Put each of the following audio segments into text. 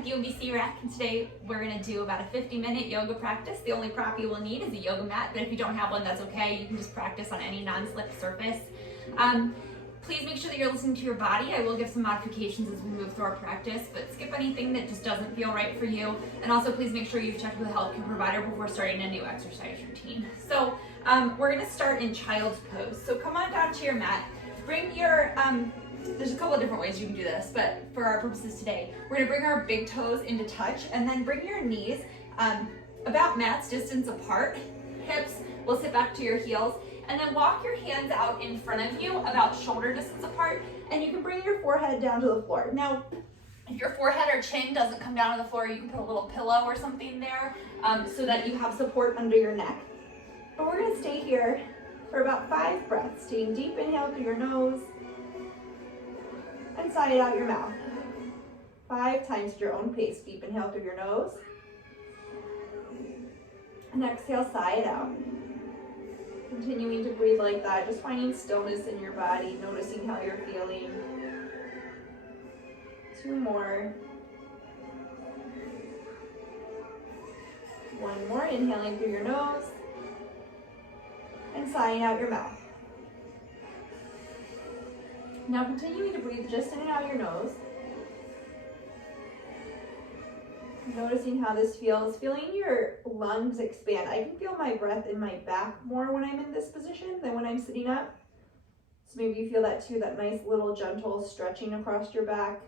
with UMBC Rec, and today we're going to do about a 50-minute yoga practice. The only prop you will need is a yoga mat, but if you don't have one, that's okay. You can just practice on any non-slip surface. Please make sure that you're listening to your body. I will give some modifications as we move through our practice, but skip anything that just doesn't feel right for you. And also please make sure you've checked with a healthcare provider before starting a new exercise routine. So we're going to start in child's pose. So come on down to your mat. Bring your, there's a couple of different ways you can do this, but for our purposes today, we're going to bring our big toes into touch and then bring your knees about mat's distance apart. Hips will sit back to your heels. And then walk your hands out in front of you about shoulder distance apart, and you can bring your forehead down to the floor. Now, if your forehead or chin doesn't come down to the floor, you can put a little pillow or something there so that you have support under your neck. But we're gonna stay here for about 5 breaths, taking deep inhale through your nose and sigh it out your mouth. 5 times at your own pace. Deep inhale through your nose and exhale, sigh it out. Continuing to breathe like that, just finding stillness in your body, noticing how you're feeling. 2 more. 1 more, inhaling through your nose and sighing out your mouth. Now continuing to breathe just in and out your nose. Noticing how this feels, feeling your lungs expand. I can feel my breath in my back more when I'm in this position than when I'm sitting up. So maybe you feel that too, that nice little gentle stretching across your back.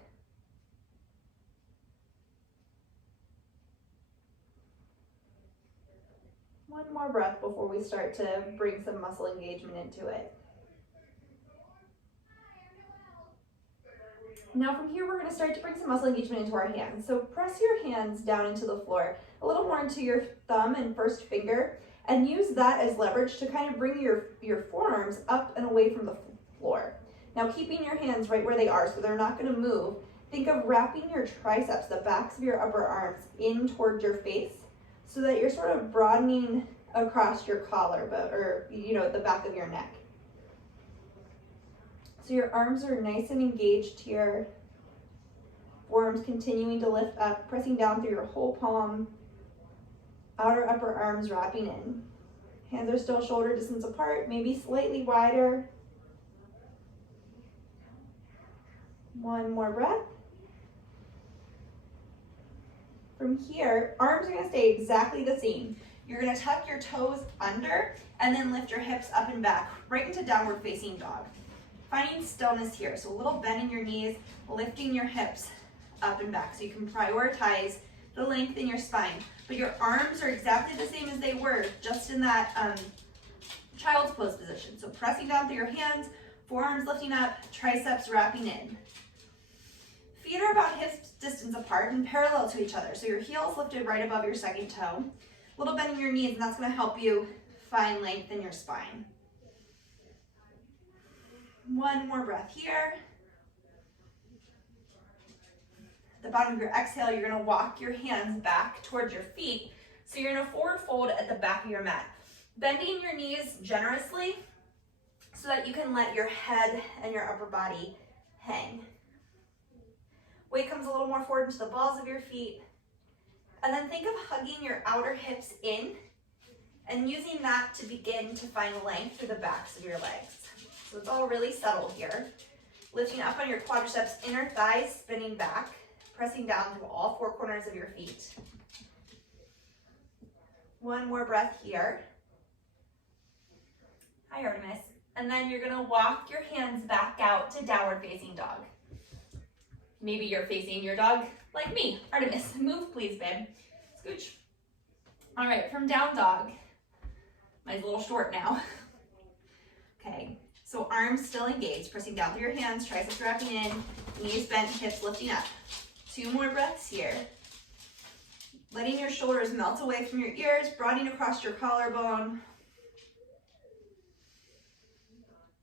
One more breath before we start to bring some muscle engagement into it. Now from here, we're going to start to bring some muscle engagement into our hands. So press your hands down into the floor, a little more into your thumb and first finger, and use that as leverage to kind of bring your forearms up and away from the floor. Now keeping your hands right where they are so they're not going to move, think of wrapping your triceps, the backs of your upper arms, in towards your face so that you're sort of broadening across your collar, or the back of your neck. So your arms are nice and engaged here. Forearms continuing to lift up, pressing down through your whole palm. Outer upper arms wrapping in. Hands are still shoulder distance apart, maybe slightly wider. 1 more breath. From here, arms are going to stay exactly the same. You're going to tuck your toes under and then lift your hips up and back, right into downward facing dog. Finding stillness here, so a little bend in your knees, lifting your hips up and back so you can prioritize the length in your spine. But your arms are exactly the same as they were just in that child's pose position. So pressing down through your hands, forearms lifting up, triceps wrapping in. Feet are about hip distance apart and parallel to each other. So your heels lifted right above your second toe. A little bend in your knees, and that's going to help you find length in your spine. 1 more breath here. At the bottom of your exhale, you're going to walk your hands back towards your feet. So you're going to forward fold at the back of your mat, bending your knees generously so that you can let your head and your upper body hang. Weight comes a little more forward into the balls of your feet. And then think of hugging your outer hips in and using that to begin to find length through the backs of your legs. So it's all really subtle here. Lifting up on your quadriceps, inner thighs spinning back, pressing down through all 4 corners of your feet. 1 more breath here. Hi, Artemis. And then you're going to walk your hands back out to downward facing dog. Maybe you're facing your dog like me. Artemis, move please, babe. Scooch. All right, from down dog. Mine's a little short now. Okay. So arms still engaged, pressing down through your hands, triceps wrapping in, knees bent, hips lifting up. 2 more breaths here. Letting your shoulders melt away from your ears, broadening across your collarbone.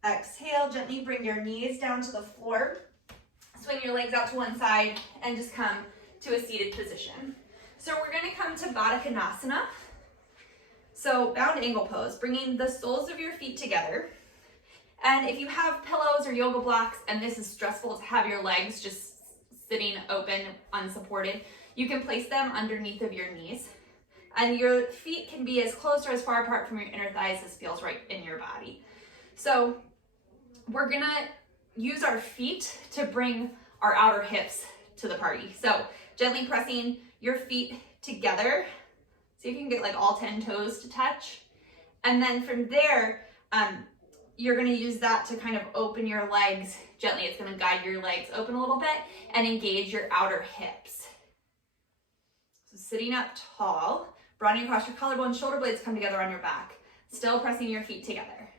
Exhale, gently bring your knees down to the floor. Swing your legs out to one side and just come to a seated position. So we're going to come to Vadakanasana. So bound angle pose, bringing the soles of your feet together. And if you have pillows or yoga blocks and this is stressful to have your legs just sitting open, unsupported, You can place them underneath of your knees, and your feet can be as close or as far apart from your inner thighs as feels right in your body. So we're gonna use our feet to bring our outer hips to the party. So gently pressing your feet together. See if you can get like all 10 toes to touch. And then from there, you're gonna use that to kind of open your legs gently. It's gonna guide your legs open a little bit and engage your outer hips. So sitting up tall, broadening across your collarbone, shoulder blades come together on your back. Still pressing your feet together.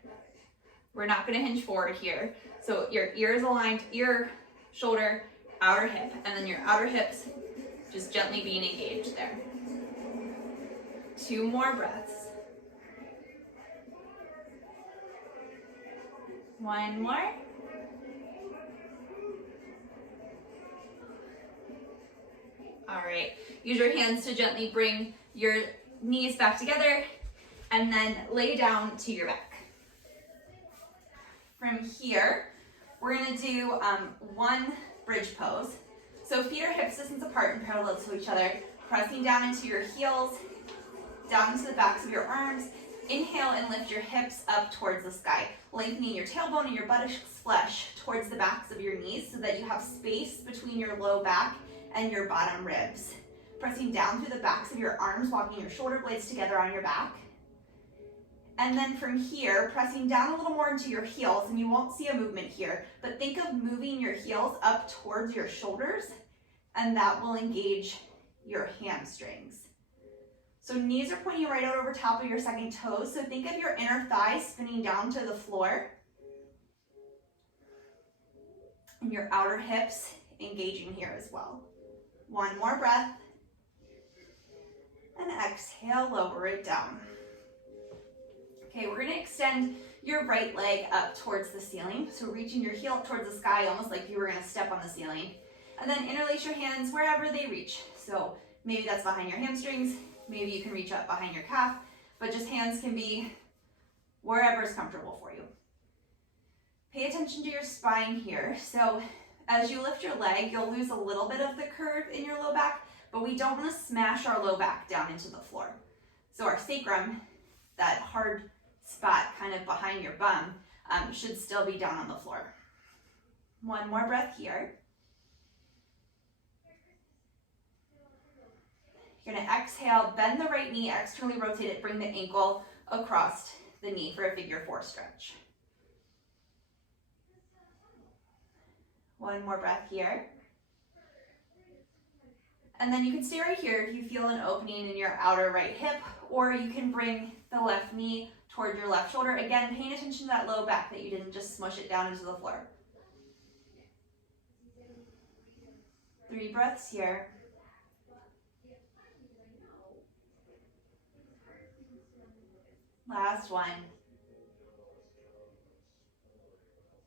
We're not gonna hinge forward here. So your ears aligned, ear, shoulder, outer hip, and then your outer hips just gently being engaged there. 2 more breaths. 1 more. All right, use your hands to gently bring your knees back together and then lay down to your back. From here, we're gonna do 1 bridge pose. So feet are hip distance apart and parallel to each other, pressing down into your heels, down to the backs of your arms. Inhale and lift your hips up towards the sky, lengthening your tailbone and your buttocks flesh towards the backs of your knees so that you have space between your low back and your bottom ribs. Pressing down through the backs of your arms, walking your shoulder blades together on your back. And then from here, pressing down a little more into your heels, and you won't see a movement here, but think of moving your heels up towards your shoulders, and that will engage your hamstrings. So knees are pointing right out over top of your second toes. So think of your inner thighs spinning down to the floor. And your outer hips engaging here as well. 1 more breath. And exhale, lower it down. Okay, we're gonna extend your right leg up towards the ceiling. So reaching your heel up towards the sky, almost like you were gonna step on the ceiling. And then interlace your hands wherever they reach. So maybe that's behind your hamstrings. Maybe you can reach up behind your calf, but just hands can be wherever is comfortable for you. Pay attention to your spine here. So as you lift your leg, you'll lose a little bit of the curve in your low back, but we don't want to smash our low back down into the floor. So our sacrum, that hard spot kind of behind your bum, should still be down on the floor. 1 more breath here. You're gonna exhale, bend the right knee, externally rotate it, bring the ankle across the knee for a figure 4 stretch. 1 more breath here. And then you can stay right here if you feel an opening in your outer right hip, or you can bring the left knee toward your left shoulder. Again, paying attention to that low back that you didn't just smush it down into the floor. 3 breaths here. Last one.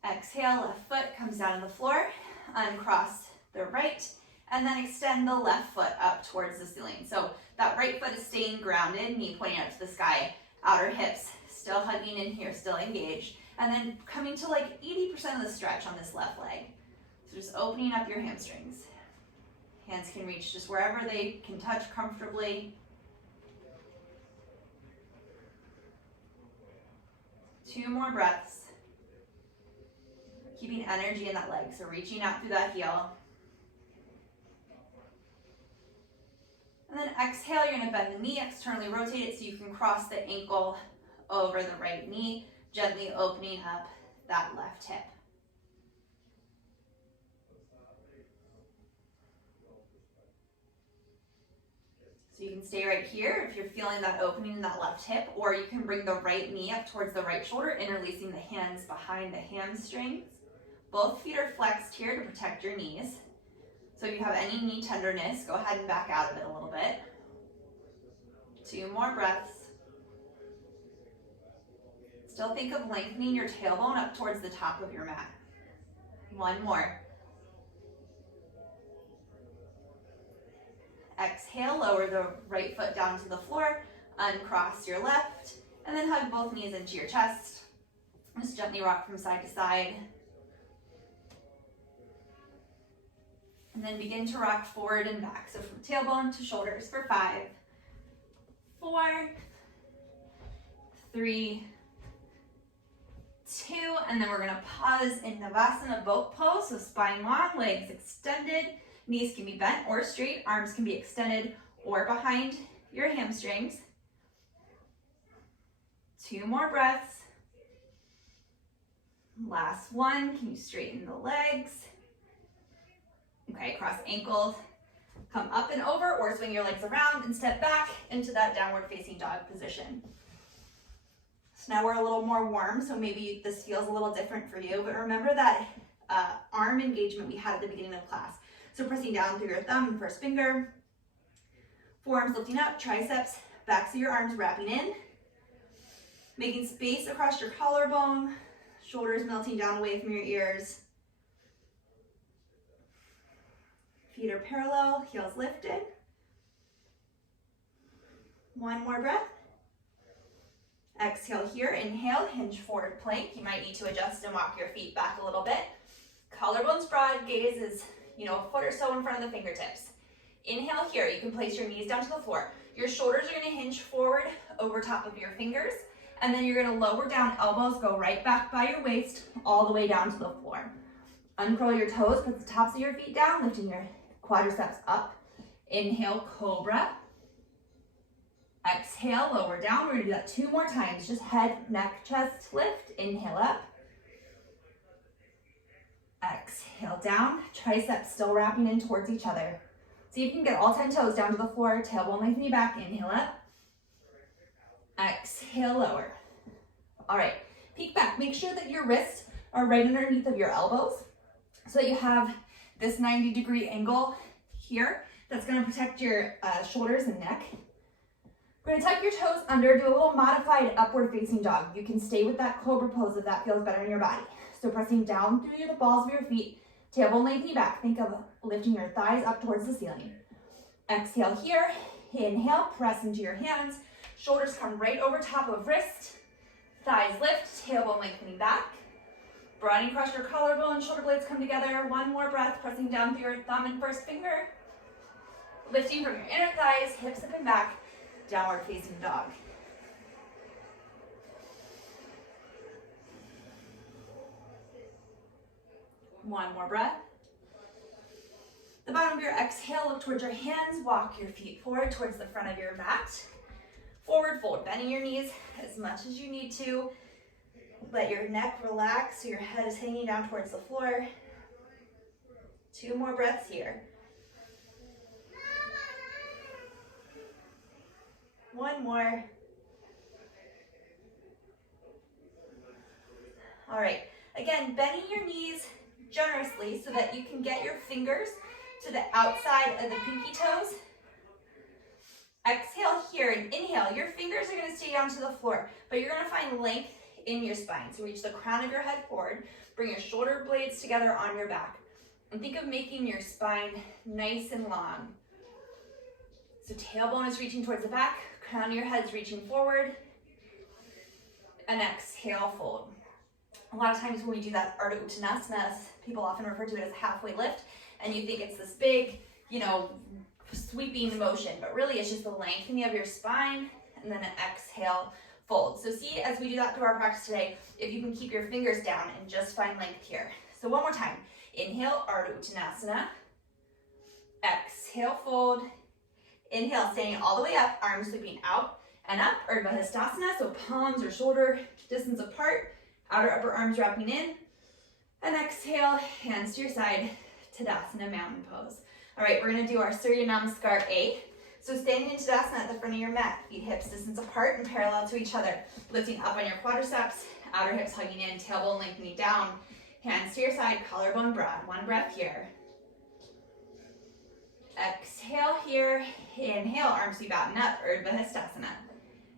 Exhale, left foot comes down to the floor, uncross the right, and then extend the left foot up towards the ceiling. So that right foot is staying grounded, knee pointing up to the sky, outer hips still hugging in here, still engaged, and then coming to like 80% of the stretch on this left leg. So just opening up your hamstrings. Hands can reach just wherever they can touch comfortably. 2 more breaths. Keeping energy in that leg, so reaching out through that heel. And then exhale, you're gonna bend the knee, externally rotate it so you can cross the ankle over the right knee, gently opening up that left hip. So you can stay right here if you're feeling that opening in that left hip, or you can bring the right knee up towards the right shoulder, interlacing the hands behind the hamstrings. Both feet are flexed here to protect your knees. So if you have any knee tenderness, go ahead and back out of it a little bit. 2 more breaths. Still think of lengthening your tailbone up towards the top of your mat. 1 more. Exhale, lower the right foot down to the floor, uncross your left, and then hug both knees into your chest. Just gently rock from side to side. And then begin to rock forward and back. So from tailbone to shoulders for 5, 4, 3, 2, and then we're gonna pause in Navasana boat pose. So spine long, legs extended, knees can be bent or straight, arms can be extended or behind your hamstrings. 2 more breaths. Last one, can you straighten the legs? Okay, cross ankles, come up and over or swing your legs around and step back into that downward facing dog position. So now we're a little more warm, so maybe this feels a little different for you, but remember that arm engagement we had at the beginning of class. So pressing down through your thumb and first finger, forearms lifting up, triceps, backs of your arms wrapping in, making space across your collarbone, shoulders melting down away from your ears. Feet are parallel, heels lifted. 1 more breath. Exhale here, inhale, hinge forward plank. You might need to adjust and walk your feet back a little bit. Collarbones broad, gaze is, a foot or so in front of the fingertips. Inhale here, you can place your knees down to the floor. Your shoulders are gonna hinge forward over top of your fingers, and then you're gonna lower down, elbows go right back by your waist, all the way down to the floor. Uncurl your toes, put the tops of your feet down, lifting your quadriceps up. Inhale, cobra. Exhale, lower down. We're gonna do that 2 more times. Just head, neck, chest lift. Inhale up. Exhale down. Triceps still wrapping in towards each other. See if you can get all 10 toes down to the floor. Tailbone lengthening back. Inhale up. Exhale, lower. All right, peek back. Make sure that your wrists are right underneath of your elbows so that you have this 90-degree angle here that's going to protect your shoulders and neck. We're going to tuck your toes under, do a little modified upward facing dog. You can stay with that cobra pose if that feels better in your body. So pressing down through the balls of your feet, tailbone lengthening back. Think of lifting your thighs up towards the ceiling. Exhale here, inhale, press into your hands. Shoulders come right over top of wrist. Thighs lift, tailbone lengthening back. Broadening across your collarbone, shoulder blades come together. 1 more breath, pressing down through your thumb and first finger. Lifting from your inner thighs, hips up and back, downward facing dog. One more breath. The bottom of your exhale, look towards your hands, walk your feet forward towards the front of your mat. Forward fold, bending your knees as much as you need to. Let your neck relax so your head is hanging down towards the floor. 2 more breaths here. 1 more. All right, again, bending your knees generously so that you can get your fingers to the outside of the pinky toes. Exhale here and inhale. Your fingers are going to stay down to the floor, but you're going to find length in your spine. So reach the crown of your head forward, bring your shoulder blades together on your back, and think of making your spine nice and long. So tailbone is reaching towards the back, crown of your head is reaching forward, and exhale, fold. A lot of times when we do that Ookatasana, people often refer to it as halfway lift, and you think it's this big, sweeping motion, but really it's just the lengthening of your spine, and then an exhale, fold. So see, as we do that through our practice today, if you can keep your fingers down and just find length here. So one more time. Inhale, Ookatasana. Exhale, fold. Inhale, standing all the way up, arms sweeping out and up, Vadakanasana, so palms or shoulder distance apart, outer upper arms wrapping in. And exhale, hands to your side, Tadasana, mountain pose. All right, we're gonna do our Surya Namaskar A. So standing in Tadasana at the front of your mat, feet hips distance apart and parallel to each other. Lifting up on your quadriceps, outer hips hugging in, tailbone lengthening down. Hands to your side, collarbone broad. 1 breath here. Exhale here, inhale, arms sweep out and up, Vadakanasana.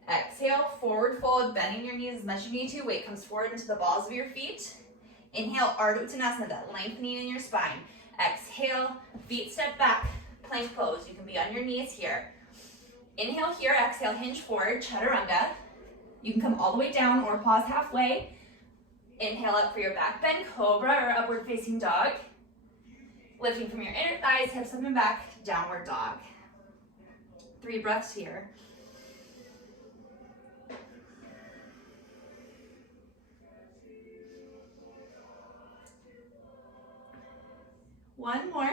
Exhale, forward fold, bending your knees as much as you need to. Weight comes forward into the balls of your feet. Inhale, Ookatasana, that lengthening in your spine. Exhale, feet step back, plank pose. You can be on your knees here. Inhale here, exhale, hinge forward, chaturanga. You can come all the way down or pause halfway. Inhale up for your back bend, cobra or upward facing dog. Lifting from your inner thighs, hips up and back, downward dog. 3 breaths here. One more.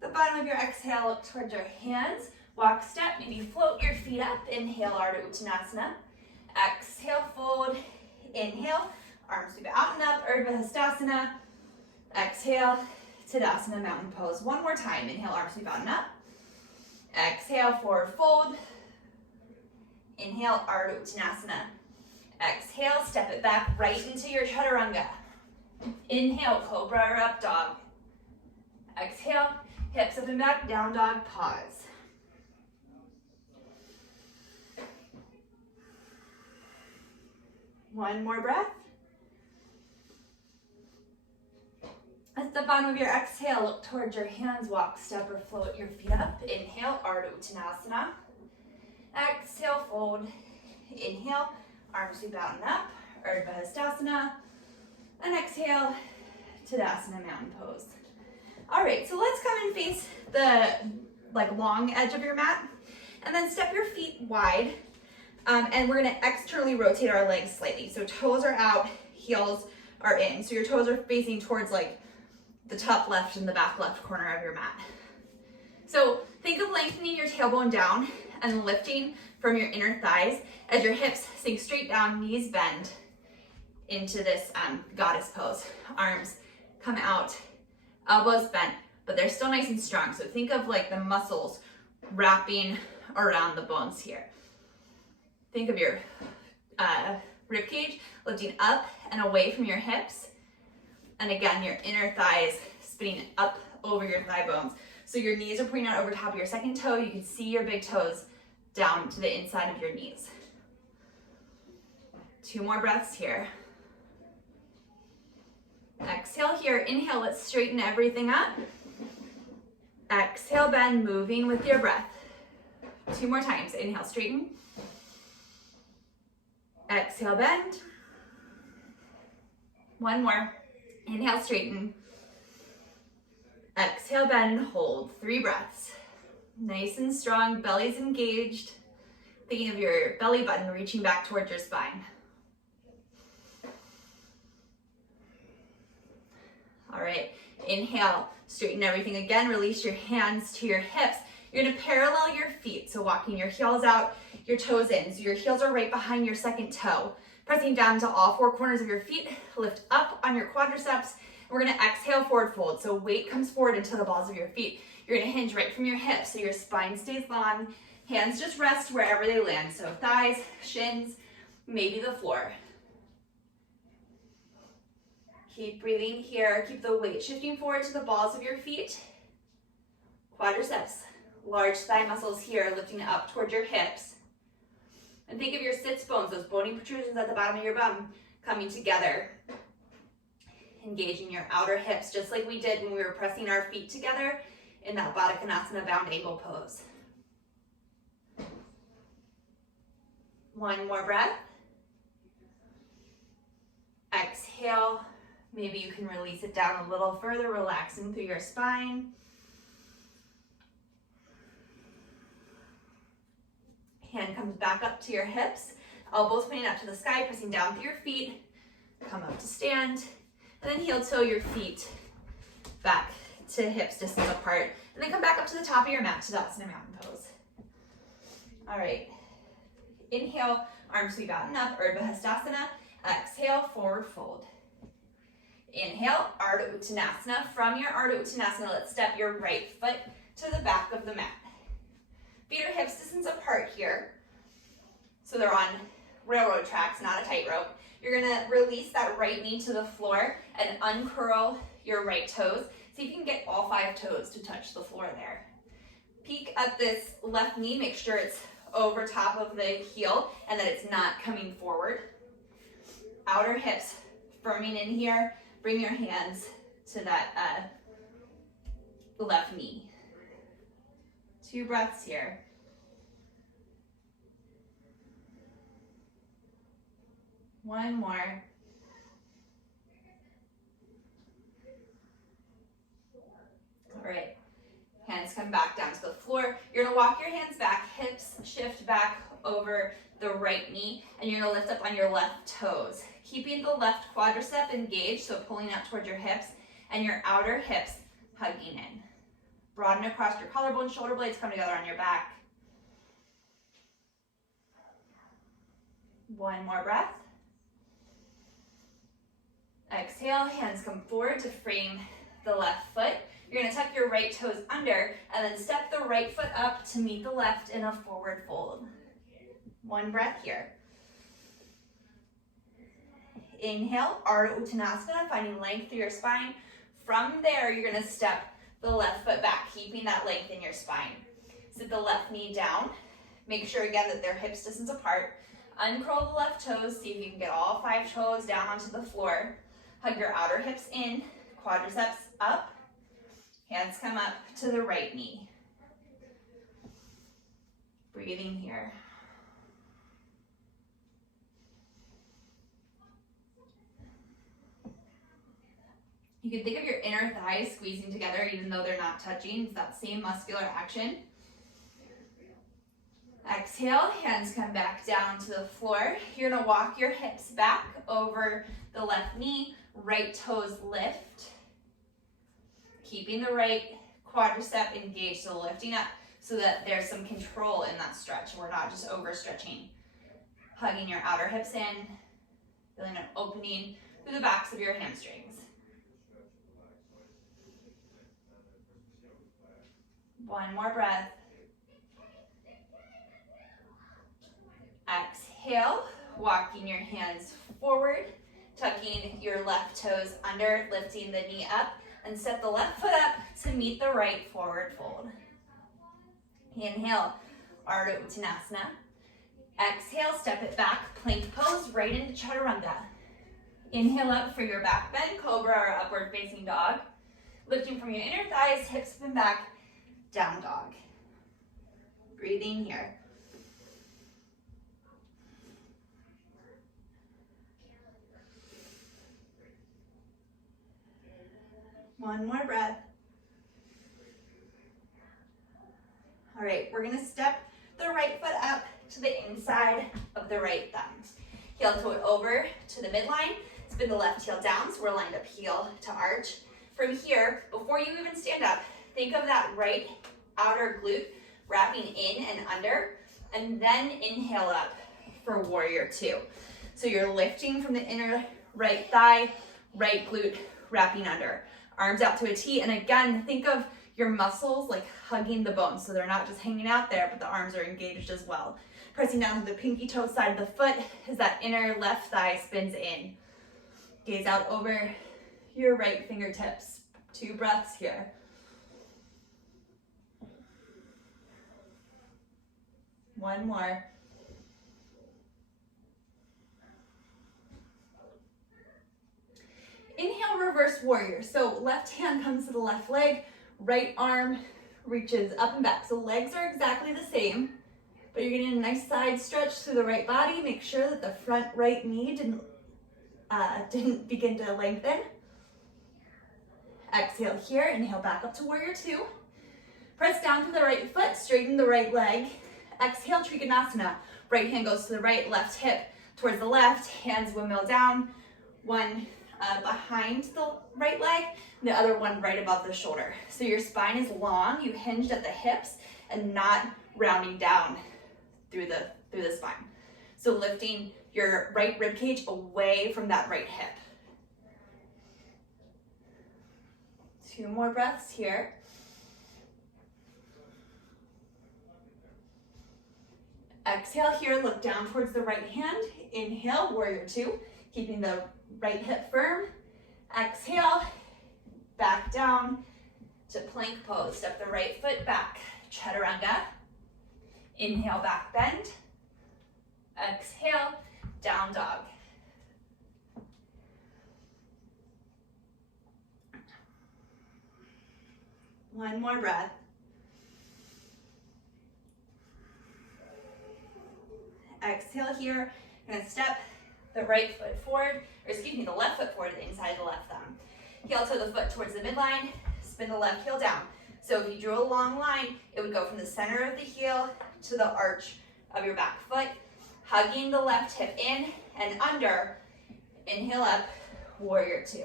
The bottom of your exhale, look towards your hands. Walk step, maybe float your feet up. Inhale, Ardha Uttanasana. Exhale, fold. Inhale, arms sweep out and up, Urdhva. Exhale, Tadasana, mountain pose. One more time. Inhale, arms sweep out and up. Exhale, forward fold. Inhale, Ardha Uttanasana. Exhale, step it back right into your Chaturanga. Inhale, Cobra or up dog. Exhale, hips up and back, down dog, pause. One more breath. At the bottom of your exhale, look towards your hands, walk, step, or float your feet up. Inhale, Ardha Uttanasana. Exhale, fold. Inhale, arms sweep out and up, Urdhva. And exhale, Tadasana, mountain pose. All right, so let's come and face the long edge of your mat, and then step your feet wide, and we're gonna externally rotate our legs slightly. So toes are out, heels are in. So your toes are facing towards the top left and the back left corner of your mat. So think of lengthening your tailbone down and lifting from your inner thighs as your hips sink straight down, knees bend into this goddess pose. Arms come out, elbows bent, but they're still nice and strong. So think of the muscles wrapping around the bones here. Think of your rib cage lifting up and away from your hips. And again, your inner thighs spinning up over your thigh bones. So your knees are pointing out over top of your second toe. You can see your big toes down to the inside of your knees. 2 more breaths here. Exhale here, inhale, let's straighten everything up. Exhale, bend, moving with your breath. 2 more times, inhale, straighten. Exhale, bend. 1 more, inhale, straighten. Exhale, bend, hold, 3 breaths. Nice and strong, belly's engaged. Thinking of your belly button reaching back towards your spine. All right, inhale, straighten everything again, release your hands to your hips. You're gonna parallel your feet, so walking your heels out, your toes in. So your heels are right behind your second toe. Pressing down to all 4 corners of your feet, lift up on your quadriceps. We're gonna exhale, forward fold. So weight comes forward into the balls of your feet. You're gonna hinge right from your hips, so your spine stays long. Hands just rest wherever they land. So thighs, shins, maybe the floor. Keep breathing here. Keep the weight shifting forward to the balls of your feet. Quadriceps, large thigh muscles here, lifting up towards your hips. And think of your sits bones, those bony protrusions at the bottom of your bum, coming together. Engaging your outer hips, just like we did when we were pressing our feet together in that Vadakanasana bound ankle pose. 1 more breath. Exhale. Maybe you can release it down a little further, relaxing through your spine. Hand comes back up to your hips, elbows pointing up to the sky, pressing down through your feet. Come up to stand, and then heel toe your feet back to hips distance apart, and then come back up to the top of your mat, Tadasana, mountain pose. All right, inhale, arms sweep out and up, Urdhva. Exhale, forward fold. Inhale, Ardha Uttanasana. From your Ardha Uttanasana, let's step your right foot to the back of the mat. Feet are hips distance apart here. So they're on railroad tracks, not a tightrope. You're gonna release that right knee to the floor and uncurl your right toes. See if you can get all 5 toes to touch the floor there. Peek at this left knee, make sure it's over top of the heel and that it's not coming forward. Outer hips firming in here. Bring your hands to that left knee. 2 breaths here. One more. Hands come back down to the floor. You're gonna walk your hands back, hips shift back over the right knee, and you're gonna lift up on your left toes. Keeping the left quadricep engaged, so pulling up towards your hips, and your outer hips hugging in. Broaden across your collarbone, shoulder blades come together on your back. One more breath. Exhale, hands come forward to frame the left foot. You're gonna tuck your right toes under and then step the right foot up to meet the left in a forward fold. One breath here. Inhale, Uttanasana, finding length through your spine. From there, you're gonna step the left foot back, keeping that length in your spine. Sit the left knee down. Make sure again that they're hips distance apart. Uncurl the left toes, see if you can get all 5 toes down onto the floor. Hug your outer hips in, quadriceps up. Hands come up to the right knee. Breathing here. You can think of your inner thighs squeezing together even though they're not touching. It's that same muscular action. Exhale, hands come back down to the floor. You're gonna walk your hips back over the left knee, right toes lift. Keeping the right quadricep engaged, so lifting up so that there's some control in that stretch. We're not just overstretching. Hugging your outer hips in, feeling an opening through the backs of your hamstrings. One more breath. Exhale, walking your hands forward, tucking your left toes under, lifting the knee up, and step the left foot up to meet the right forward fold. Inhale, Ardha Uttanasana. Exhale, step it back, plank pose, right into Chaturanga. Inhale up for your back bend, Cobra or upward facing dog. Lifting from your inner thighs, hips spin back, down dog. Breathing here. One more breath. All right, we're gonna step the right foot up to the inside of the right thumb. Heel toe over to the midline, spin the left heel down, so we're lined up heel to arch. From here, before you even stand up, think of that right outer glute wrapping in and under, and then inhale up for warrior 2. So you're lifting from the inner right thigh, right glute wrapping under. Arms out to a T, and again, think of your muscles like hugging the bones, so they're not just hanging out there, but the arms are engaged as well. Pressing down to the pinky toe side of the foot as that inner left thigh spins in. Gaze out over your right fingertips. 2 breaths here. One more. Inhale, reverse warrior. So left hand comes to the left leg, right arm reaches up and back. So legs are exactly the same, but you're getting a nice side stretch through the right body. Make sure that the front right knee didn't begin to lengthen. Exhale here, inhale back up to warrior 2. Press down to the right foot, straighten the right leg. Exhale, Trikonasana. Right hand goes to the right, left hip towards the left, hands windmill down. One behind the right leg, the other one right above the shoulder. So your spine is long, you hinged at the hips and not rounding down through the spine. So lifting your right rib cage away from that right hip. 2 more breaths here. Exhale here, look down towards the right hand. Inhale, warrior 2, keeping the right hip firm. Exhale, back down to plank pose. Step the right foot back, Chaturanga. Inhale, back bend. Exhale, down dog. One more breath. Exhale here. I'm gonna step the right foot forward, or excuse me, the left foot forward to the inside of the left thumb. Heel toe the foot towards the midline, spin the left heel down. So if you drew a long line, it would go from the center of the heel to the arch of your back foot, hugging the left hip in and under. Inhale up, warrior two.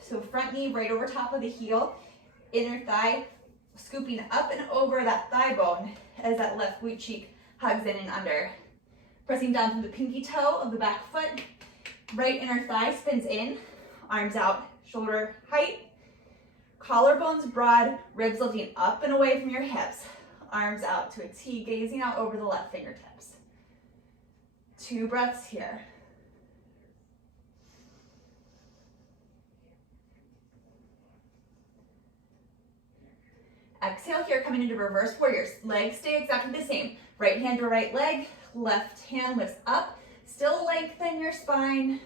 So front knee right over top of the heel, inner thigh scooping up and over that thigh bone as that left glute cheek hugs in and under. Pressing down through the pinky toe of the back foot, right inner thigh spins in, arms out, shoulder height, collarbones broad, ribs lifting up and away from your hips, arms out to a T, gazing out over the left fingertips. 2 breaths here. Exhale here, coming into reverse warriors. Legs stay exactly the same. Right hand to right leg, left hand lifts up. Still lengthen your spine.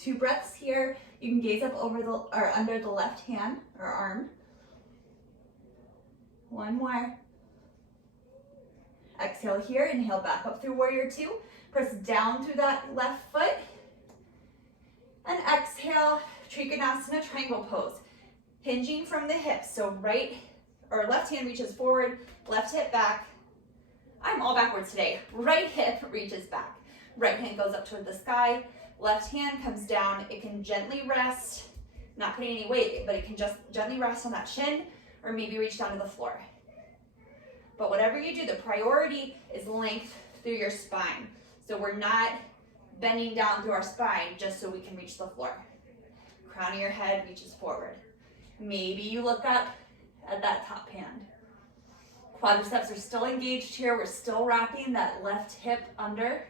2 breaths here. You can gaze up over the or under the left hand or arm. 1 more. Exhale here, inhale back up through warrior two. Press down through that left foot. And exhale, Trikonasana triangle pose. Hinging from the hips, so right or left hand reaches forward, left hip back. I'm all backwards today. Right hip reaches back. Right hand goes up toward the sky. Left hand comes down. It can gently rest, not putting any weight, but it can just gently rest on that shin or maybe reach down to the floor. But whatever you do, the priority is length through your spine. So we're not bending down through our spine just so we can reach the floor. Crown of your head reaches forward. Maybe you look up at that top hand. Quadriceps are still engaged here. We're still wrapping that left hip under.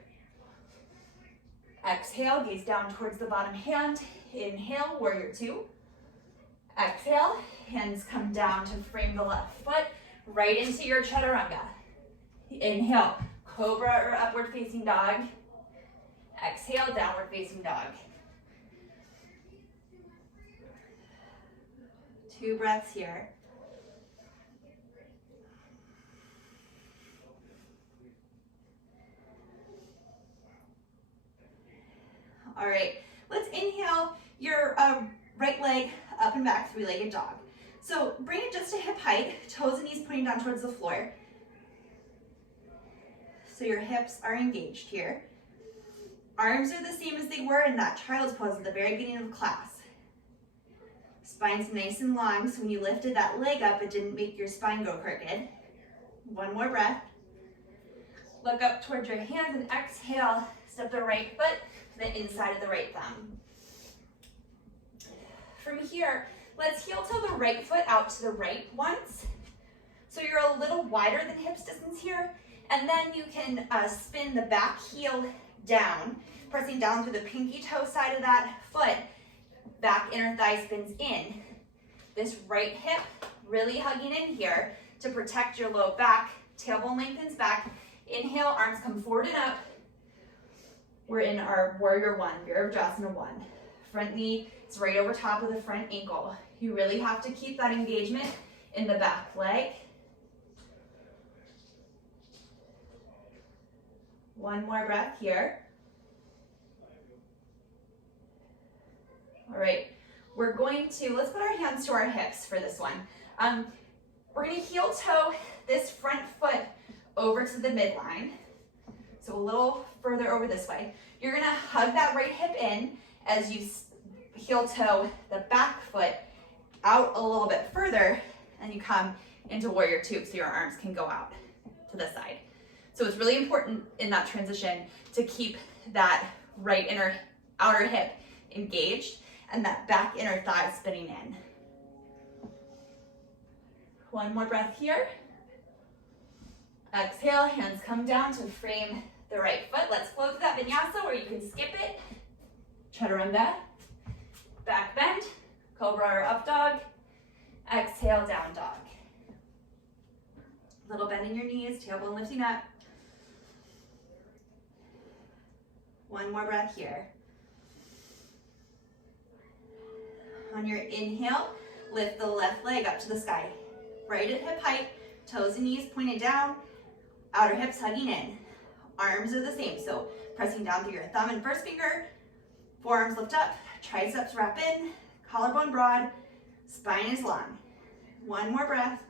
Exhale, gaze down towards the bottom hand. Inhale, warrior two. Exhale, hands come down to frame the left foot right into your chaturanga. Inhale, cobra or upward facing dog. Exhale, downward facing dog. 2 breaths here. All right, let's inhale your right leg up and back, 3-legged dog. So bring it just to hip height, toes and knees pointing down towards the floor. So your hips are engaged here. Arms are the same as they were in that child's pose at the very beginning of class. Spine's nice and long, so when you lifted that leg up, it didn't make your spine go crooked. 1 more breath. Look up towards your hands and exhale, step the right foot to the inside of the right thumb. From here, let's heel toe the right foot out to the right once. So you're a little wider than hips distance here. And then you can spin the back heel down, pressing down through the pinky toe side of that foot. Back inner thigh spins in. This right hip really hugging in here to protect your low back. Tailbone lengthens back. Inhale, arms come forward and up. We're in our warrior one, Vadakanasana 1. Front knee is right over top of the front ankle. You really have to keep that engagement in the back leg. 1 more breath here. All right, we're going to, let's put our hands to our hips for this one. We're gonna heel toe this front foot over to the midline. So a little further over this way. You're gonna hug that right hip in as you heel toe the back foot out a little bit further, and you come into warrior two so your arms can go out to the side. So it's really important in that transition to keep that right inner outer hip engaged and that back inner thigh spinning in. 1 more breath here. Exhale, hands come down to frame the right foot. Let's flow through that vinyasa where you can skip it. Chaturanga, back bend, cobra or up dog. Exhale, down dog. Little bend in your knees, tailbone lifting up. 1 more breath here. On your inhale, lift the left leg up to the sky. Right at hip height, toes and knees pointed down, outer hips hugging in. Arms are the same, so pressing down through your thumb and first finger, forearms lift up, triceps wrap in, collarbone broad, Spine is long. One more breath.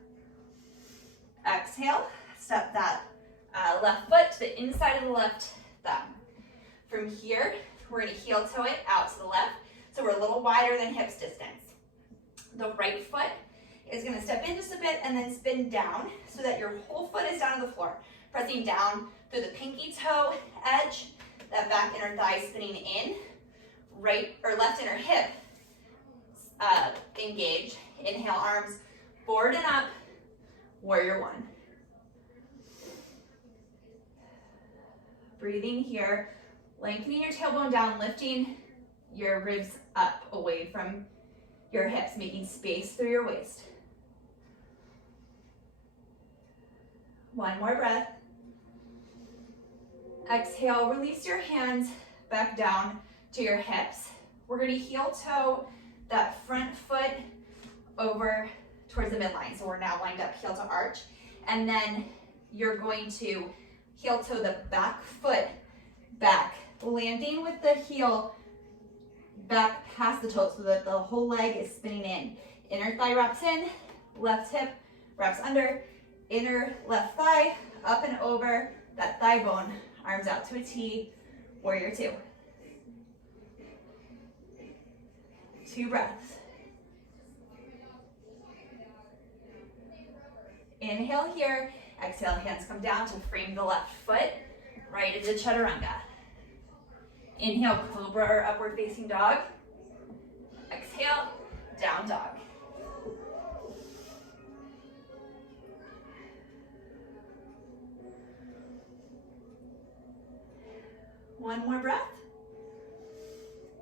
Exhale, step that left foot to the inside of the left thumb. From here, we're gonna heel toe it out to the left, so we're a little wider than hips distance. The right foot is gonna step in just a bit and then spin down so that your whole foot is down on the floor, pressing down through the pinky toe edge, that back inner thigh spinning in, right or left inner hip engage. Inhale, arms forward and up, warrior one. Breathing here, lengthening your tailbone down, lifting your ribs up away from your hips, making space through your waist. One more breath. Exhale, release your hands back down to your hips. We're gonna heel toe that front foot over towards the midline. So we're now lined up heel to arch. And then you're going to heel toe the back foot back, landing with the heel back past the toes so that the whole leg is spinning in. Inner thigh wraps in, left hip wraps under, inner left thigh up and over that thigh bone, arms out to a T, warrior two. 2 breaths. Inhale here, exhale, hands come down to frame the left foot, right into chaturanga. Inhale, cobra or upward facing dog. Exhale, down dog. One more breath.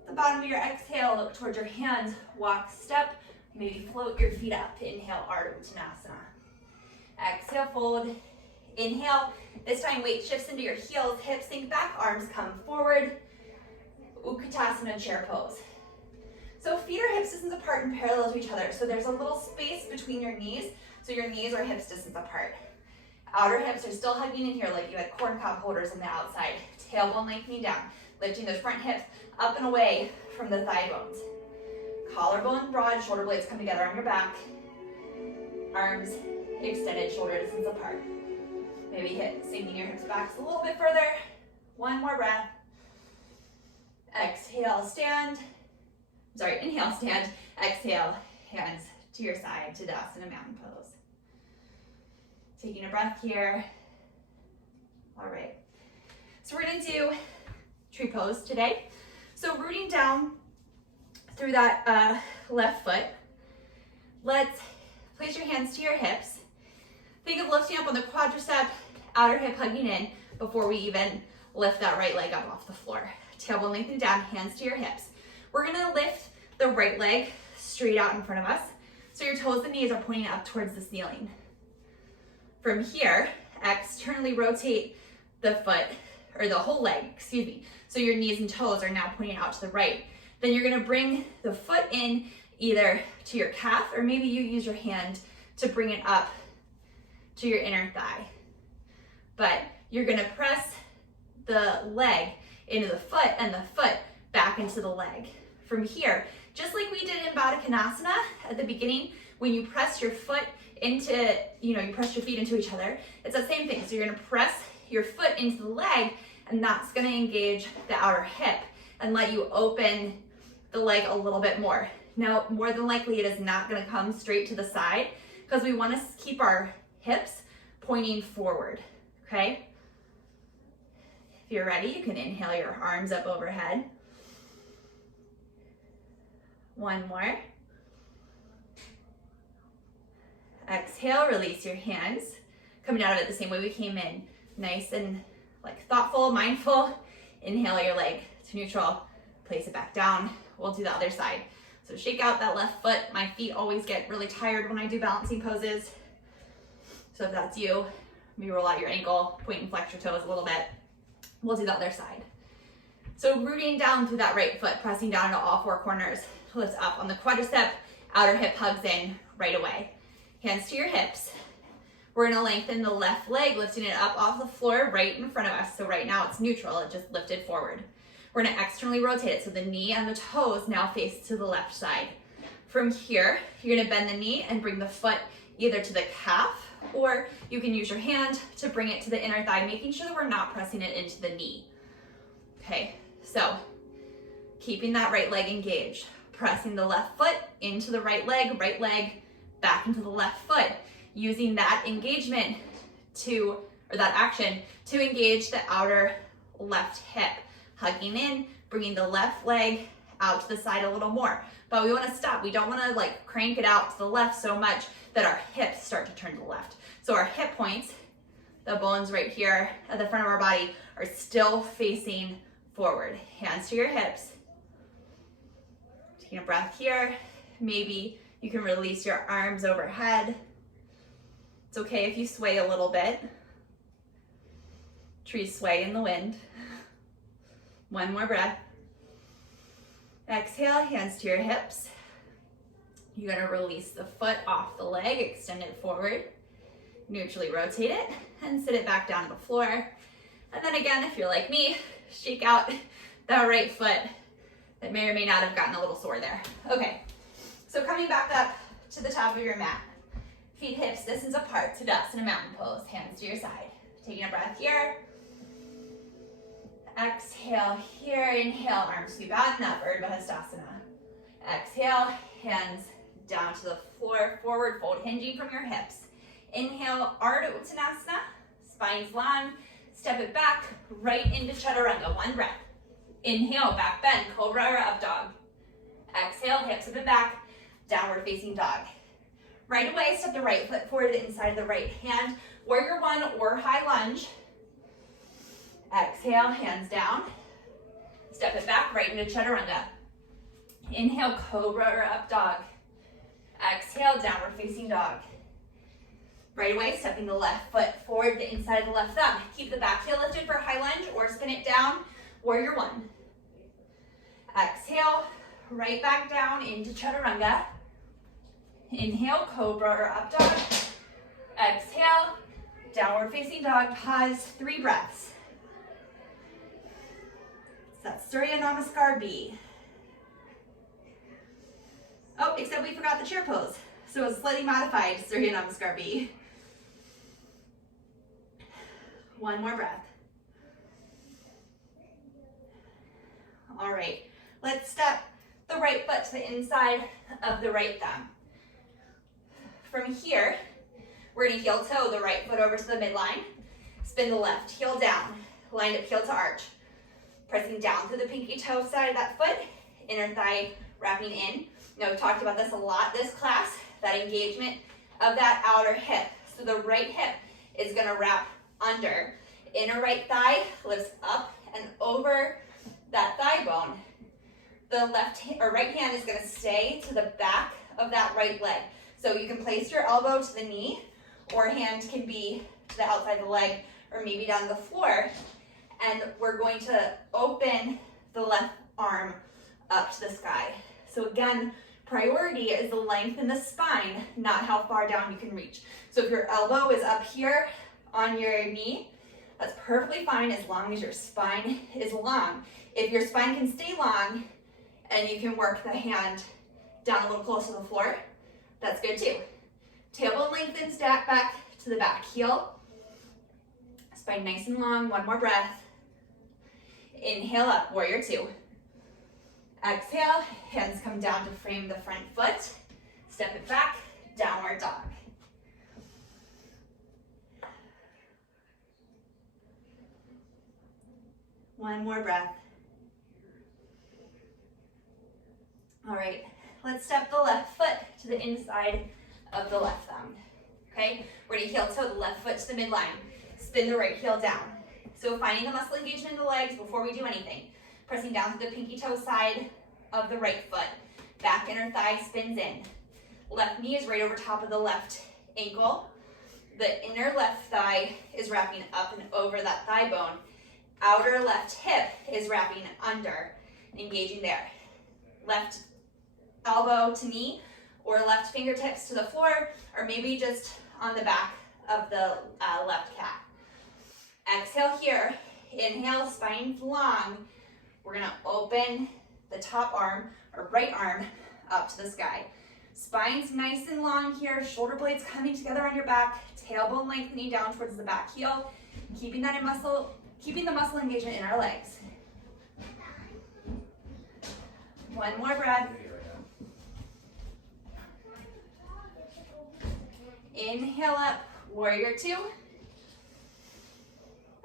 The bottom of your exhale, look towards your hands, walk, step, maybe float your feet up. Inhale, Ukatasana. Exhale, fold. Inhale, this time weight shifts into your heels, hips sink back, arms come forward. Ookatasana chair pose. So feet are hips distance apart and parallel to each other. So there's a little space between your knees, so your knees are hips distance apart. Outer hips are still hugging in here like you had corn cob holders on the outside. Tailbone lengthening down, lifting those front hips up and away from the thigh bones. Collarbone broad, shoulder blades come together on your back. Arms extended, shoulder distance apart. Maybe sinking your hips back a little bit further. One more breath. Exhale, stand. Sorry, inhale, stand. Exhale, hands to your side to Tadasana mountain pose. Taking a breath here. All right. So we're gonna do tree pose today. So rooting down through that left foot, let's place your hands to your hips. Think of lifting up on the quadricep, outer hip hugging in before we even lift that right leg up off the floor. Tailbone lengthen down, hands to your hips. We're gonna lift the right leg straight out in front of us. So your toes and knees are pointing up towards the ceiling. From here, externally rotate the foot, or the whole leg, excuse me. So your knees and toes are now pointing out to the right. Then you're gonna bring the foot in either to your calf, or maybe you use your hand to bring it up to your inner thigh. But you're gonna press the leg into the foot and the foot back into the leg. From here, just like we did in Vadakanasana at the beginning, when you press your foot into, you press your feet into each other, it's the same thing. So you're gonna press your foot into the leg, and that's gonna engage the outer hip and let you open the leg a little bit more. Now, more than likely, it is not gonna come straight to the side because we wanna keep our hips pointing forward, okay? If you're ready, you can inhale your arms up overhead. One more. Exhale, release your hands. Coming out of it the same way we came in. Nice and thoughtful, mindful. Inhale your leg to neutral, place it back down. We'll do the other side. So shake out that left foot. My feet always get really tired when I do balancing poses. So if that's you, maybe roll out your ankle, point and flex your toes a little bit. We'll do the other side. So rooting down through that right foot, pressing down into all four corners. Lift up on the quadricep, outer hip hugs in right away. Hands to your hips. We're gonna lengthen the left leg, lifting it up off the floor right in front of us. So right now it's neutral, it just lifted forward. We're gonna externally rotate it so the knee and the toes now face to the left side. From here, you're gonna bend the knee and bring the foot either to the calf, or you can use your hand to bring it to the inner thigh, making sure that we're not pressing it into the knee. Okay, so keeping that right leg engaged, pressing the left foot into the right leg back into the left foot, using that engagement or that action to engage the outer left hip, hugging in, bringing the left leg out to the side a little more. But we want to stop. We don't want to like crank it out to the left so much that our hips start to turn to the left. So our hip points, the bones right here at the front of our body, are still facing forward. Hands to your hips. Taking a breath here. Maybe you can release your arms overhead. It's okay if you sway a little bit. Trees sway in the wind. One more breath. Exhale, hands to your hips. You're gonna release the foot off the leg, extend it forward, neutrally rotate it, and sit it back down to the floor. And then again, if you're like me, shake out that right foot that may or may not have gotten a little sore there. Okay, so coming back up to the top of your mat, feet hips distance apart, Tadasana mountain pose, hands to your side. Taking a breath here. Exhale here, inhale, arms sweep out and up, Urdhva Hastasana. Exhale, hands down to the floor, forward fold, hinging from your hips. Inhale, Ardha Uttanasana, spine's long, step it back, right into Chaturanga, one breath. Inhale, back bend, Cobra or Up Dog. Exhale, hips up and back, downward facing dog. Right away, step the right foot forward to the inside of the right hand, warrior one or high lunge. Exhale, hands down. Step it back, right into Chaturanga. Inhale, Cobra or Up Dog. Exhale, downward facing dog. Right away, stepping the left foot forward to the inside of the left thumb. Keep the back heel lifted for high lunge or spin it down, warrior one. Exhale, right back down into Chaturanga. Inhale, Cobra or Up Dog. Exhale, downward facing dog. Pause, 3 breaths. That's Surya Namaskar B. Oh, except we forgot the chair pose. So it's slightly modified Surya Namaskar B. One more breath. All right, let's step the right foot to the inside of the right thumb. From here, we're gonna heel toe the right foot over to the midline, spin the left heel down, lined up heel to arch. Pressing down through the pinky toe side of that foot, inner thigh wrapping in. Now we've talked about this a lot this class, that engagement of that outer hip. So the right hip is gonna wrap under. Inner right thigh lifts up and over that thigh bone. The right hand is gonna stay to the back of that right leg. So you can place your elbow to the knee, or hand can be to the outside of the leg, or maybe down the floor. And we're going to open the left arm up to the sky. So again, priority is the length in the spine, not how far down you can reach. So if your elbow is up here on your knee, that's perfectly fine as long as your spine is long. If your spine can stay long and you can work the hand down a little closer to the floor, that's good too. Tailbone lengthen, stack back to the back heel. Spine nice and long, one more breath. Inhale up, warrior two. Exhale, hands come down to frame the front foot. Step it back, downward dog. One more breath. All right, let's step the left foot to the inside of the left thumb. Okay, we're gonna heel toe the left foot to the midline. Spin the right heel down. So finding the muscle engagement in the legs before we do anything. Pressing down to the pinky toe side of the right foot. Back inner thigh spins in. Left knee is right over top of the left ankle. The inner left thigh is wrapping up and over that thigh bone. Outer left hip is wrapping under, engaging there. Left elbow to knee, or left fingertips to the floor, or maybe just on the back of the left calf. Exhale here, inhale, spine long. We're gonna open the top arm, or right arm, up to the sky. Spine's nice and long here, shoulder blades coming together on your back, tailbone lengthening down towards the back heel, keeping the muscle engagement in our legs. One more breath. Inhale up, warrior two.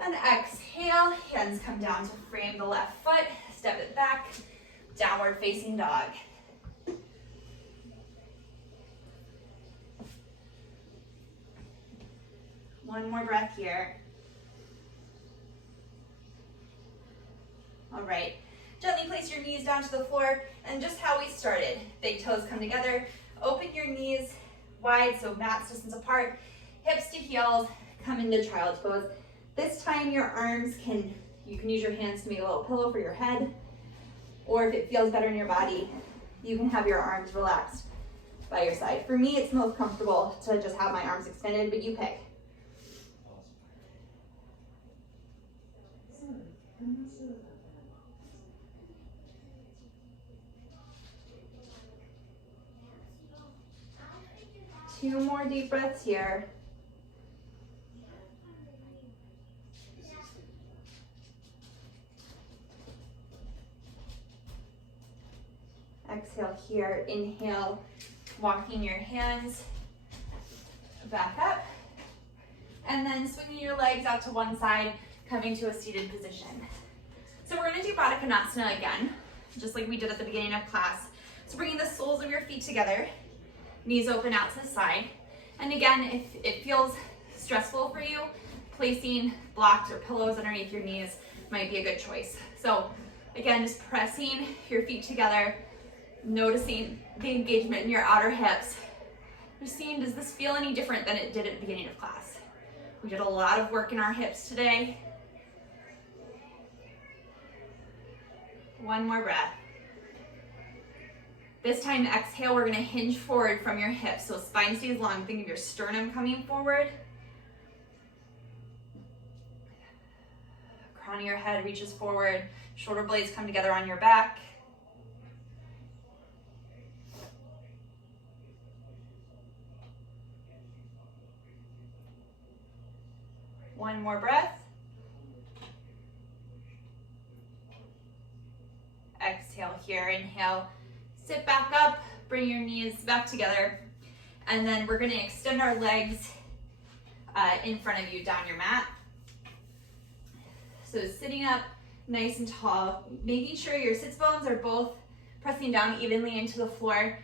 And exhale, hands come down to frame the left foot, step it back, downward facing dog. One more breath here. All right, gently place your knees down to the floor, and just how we started. Big toes come together, open your knees wide, so mats distance apart, hips to heels, come into child's pose. This time your arms you can use your hands to make a little pillow for your head, or if it feels better in your body, you can have your arms relaxed by your side. For me, it's most comfortable to just have my arms extended, but you pick. Two more deep breaths here. Exhale here, inhale, walking your hands back up, and then swinging your legs out to one side, coming to a seated position. So we're gonna do Vadakanasana again, just like we did at the beginning of class. So bringing the soles of your feet together, knees open out to the side. And again, if it feels stressful for you, placing blocks or pillows underneath your knees might be a good choice. So again, just pressing your feet together, noticing the engagement in your outer hips. Just seeing, does this feel any different than it did at the beginning of class? We did a lot of work in our hips today. One more breath. This time, exhale, we're gonna hinge forward from your hips. So spine stays long, think of your sternum coming forward. Crown of your head reaches forward, shoulder blades come together on your back. One more breath. Exhale here, inhale. Sit back up, bring your knees back together, and then we're gonna extend our legs in front of you down your mat. So sitting up nice and tall, making sure your sits bones are both pressing down evenly into the floor.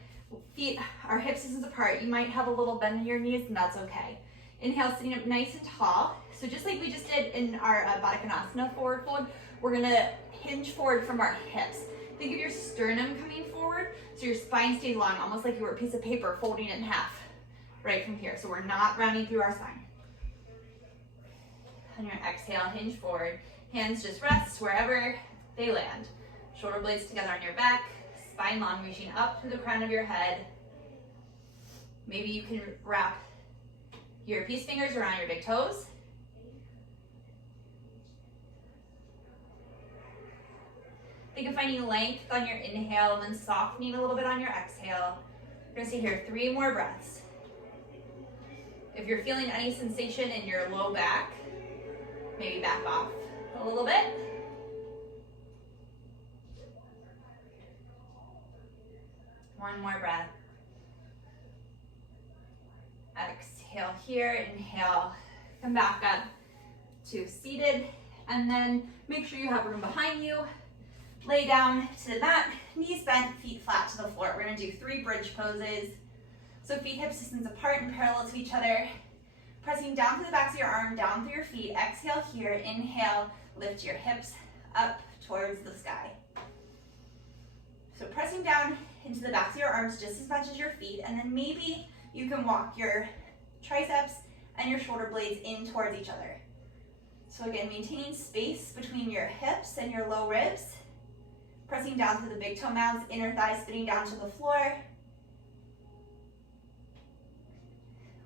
Feet are hip distance apart. You might have a little bend in your knees, and that's okay. Inhale, sitting up nice and tall. So just like we just did in our Vadakanasana forward fold, we're gonna hinge forward from our hips. Think of your sternum coming forward, so your spine stays long, almost like you were a piece of paper folding it in half, right from here. So we're not rounding through our spine. On your exhale, hinge forward. Hands just rest wherever they land. Shoulder blades together on your back, spine long, reaching up to the crown of your head. Maybe you can wrap your peace fingers around your big toes. Think of finding length on your inhale and then softening a little bit on your exhale. We're gonna stay here 3 more breaths. If you're feeling any sensation in your low back, maybe back off a little bit. One more breath. Exhale here, inhale, come back up to seated, and then make sure you have room behind you. Lay down to the mat, knees bent, feet flat to the floor. We're gonna do 3 bridge poses. So feet hip distance apart and parallel to each other. Pressing down through the backs of your arm, down through your feet. Exhale here, inhale, lift your hips up towards the sky. So pressing down into the backs of your arms just as much as your feet, and then maybe you can walk your triceps and your shoulder blades in towards each other. So again, maintaining space between your hips and your low ribs. Pressing down through the big toe mounds, inner thighs spinning down to the floor.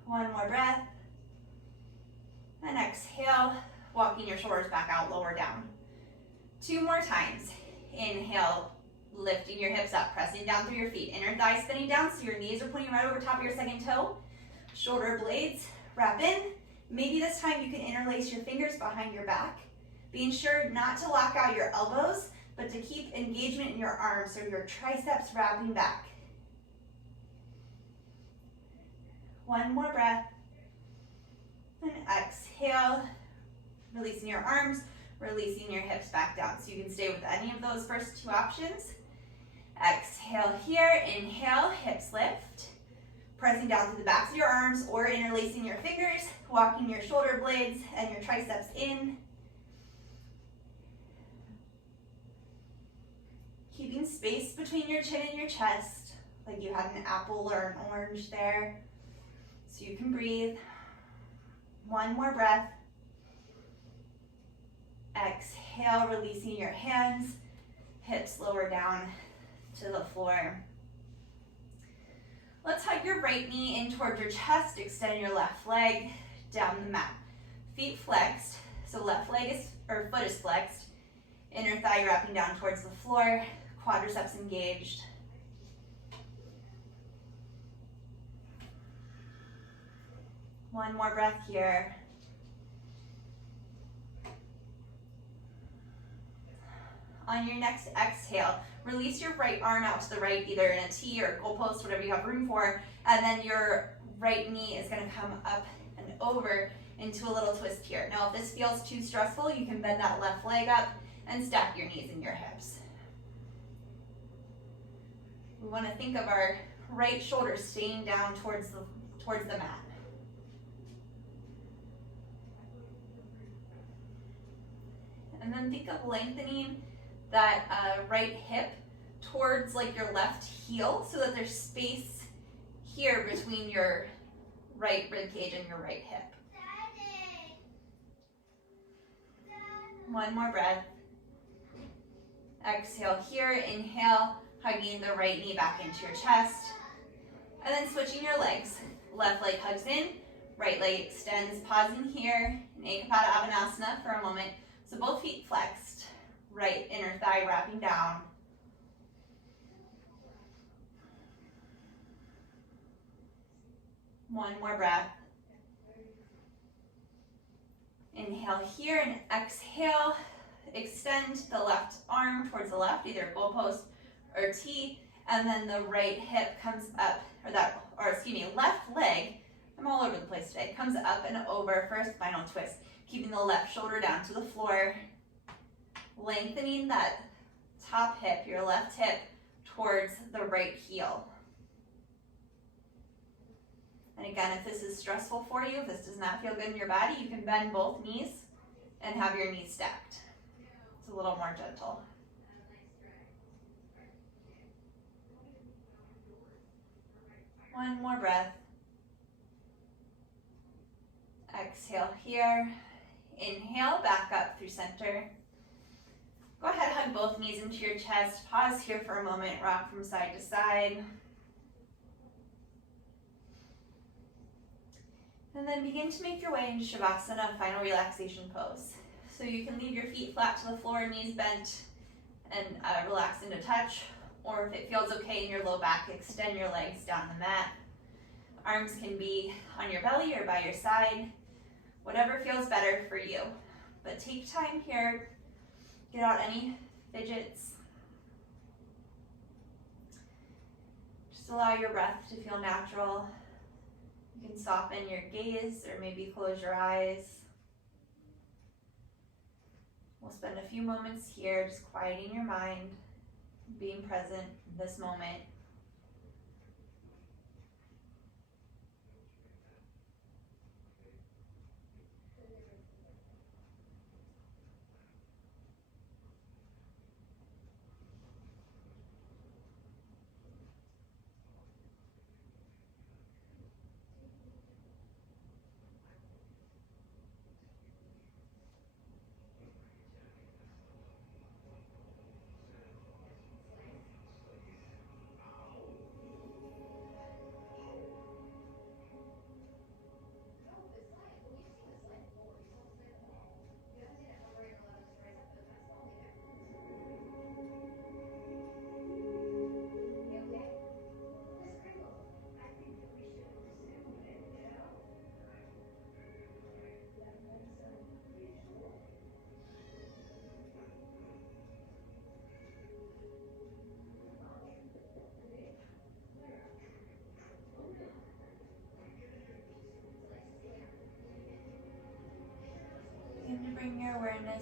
One more breath. And exhale, walking your shoulders back out, lower down. 2 more times. Inhale, Lifting your hips up, pressing down through your feet. Inner thigh spinning down, so your knees are pointing right over top of your second toe. Shoulder blades wrap in. Maybe this time you can interlace your fingers behind your back. Being sure not to lock out your elbows, but to keep engagement in your arms, so your triceps wrapping back. One more breath. And exhale, releasing your arms, releasing your hips back down. So you can stay with any of those first two options. Exhale here, inhale, hips lift. Pressing down through the backs of your arms or interlacing your fingers, walking your shoulder blades and your triceps in. Keeping space between your chin and your chest, like you had an apple or an orange there, so you can breathe. One more breath. Exhale, releasing your hands, hips lower down to the floor. Let's hug your right knee in towards your chest, extend your left leg down the mat. Feet flexed, so left leg or foot is flexed. Inner thigh wrapping down towards the floor, quadriceps engaged. One more breath here. On your next exhale, release your right arm out to the right, either in a T or a goalpost, whatever you have room for, and then your right knee is going to come up and over into a little twist here. Now, if this feels too stressful, you can bend that left leg up and stack your knees and your hips. We want to think of our right shoulder staying down towards the mat. And then think of lengthening that right hip towards like your left heel, so that there's space here between your right rib cage and your right hip. One more breath. Exhale here, inhale, hugging the right knee back into your chest. And then switching your legs. Left leg hugs in, right leg extends, pausing here in Ookatasana for a moment. So both feet flexed, right inner thigh wrapping down. One more breath. Inhale here and exhale. Extend the left arm towards the left, either goalpost or T, and then the right hip comes up, left leg, I'm all over the place today, comes up and over for a spinal twist, keeping the left shoulder down to the floor, lengthening that top hip, your left hip, towards the right heel. And again, if this is stressful for you, if this does not feel good in your body, you can bend both knees and have your knees stacked. It's a little more gentle. One more breath. Exhale here. Inhale, back up through center. Go ahead, hug both knees into your chest. Pause here for a moment, rock from side to side. And then begin to make your way into Shavasana, final relaxation pose. So you can leave your feet flat to the floor, knees bent, and relax into touch. Or if it feels okay in your low back, extend your legs down the mat. Arms can be on your belly or by your side, whatever feels better for you. But take time here, get out any fidgets. Just allow your breath to feel natural. You can soften your gaze or maybe close your eyes. We'll spend a few moments here just quieting your mind, being present in this moment.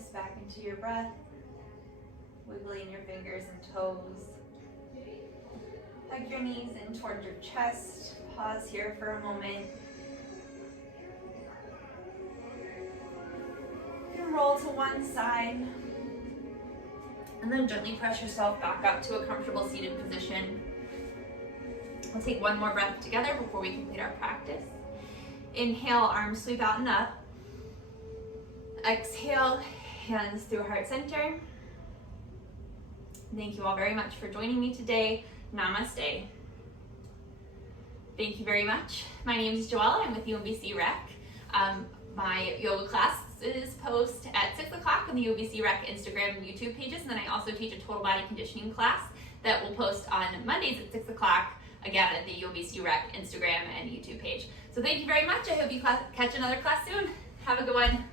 awareness back into your breath, wiggling your fingers and toes. Hug your knees in towards your chest. Pause here for a moment. And roll to one side. And then gently press yourself back up to a comfortable seated position. We'll take one more breath together before we complete our practice. Inhale, arms sweep out and up. Exhale, hands through heart center. Thank you all very much for joining me today. Namaste. Thank you very much. My name is Joella. I'm with UMBC Rec. My yoga classes post at 6 o'clock on the UMBC Rec Instagram and YouTube pages, and then I also teach a total body conditioning class that will post on Mondays at 6 o'clock, again at the UMBC Rec Instagram and YouTube page. So thank you very much. I hope you catch another class soon. Have a good one.